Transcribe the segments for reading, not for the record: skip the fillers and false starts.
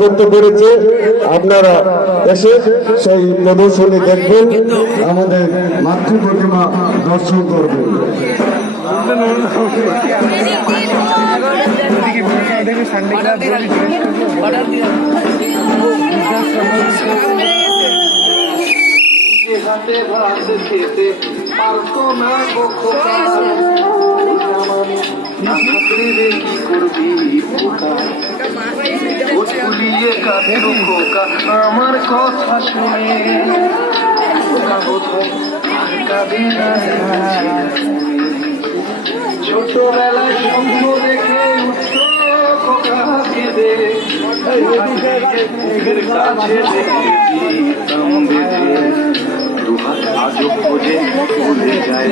করতে পেরেছে। আপনারা এসে সেই প্রদর্শনী দেখবেন, আমাদের মাতৃ প্রতিমা দর্শন করবেন। খেতে পারতো না কি করবি ফুলিয়ে কাঁদলো খোকা আমার কথা শুনে ছোটবেলায় স্বপ্ন দেখে উঠতো খোকা কেঁদে কাছে দুহাত আজও খোঁজে ভুলে যায়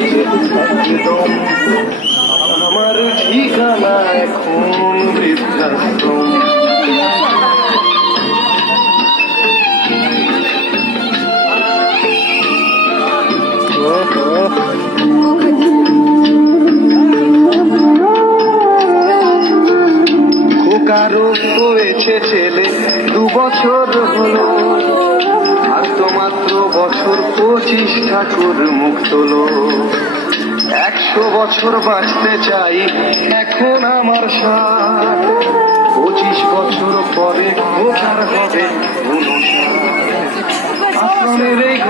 একদম আমার ঠিকানা এখন বৃদ্ধাশ্রম। খোকারও হয়েছে ছেলে 2 বছর হলো, আর তো মাত্র বছর 25 ঠাকুর মুখ তোলো। 100 বছর বাঁচতে চাই এখন আমার 60, 25 বছর পরে খোকার হবে 59।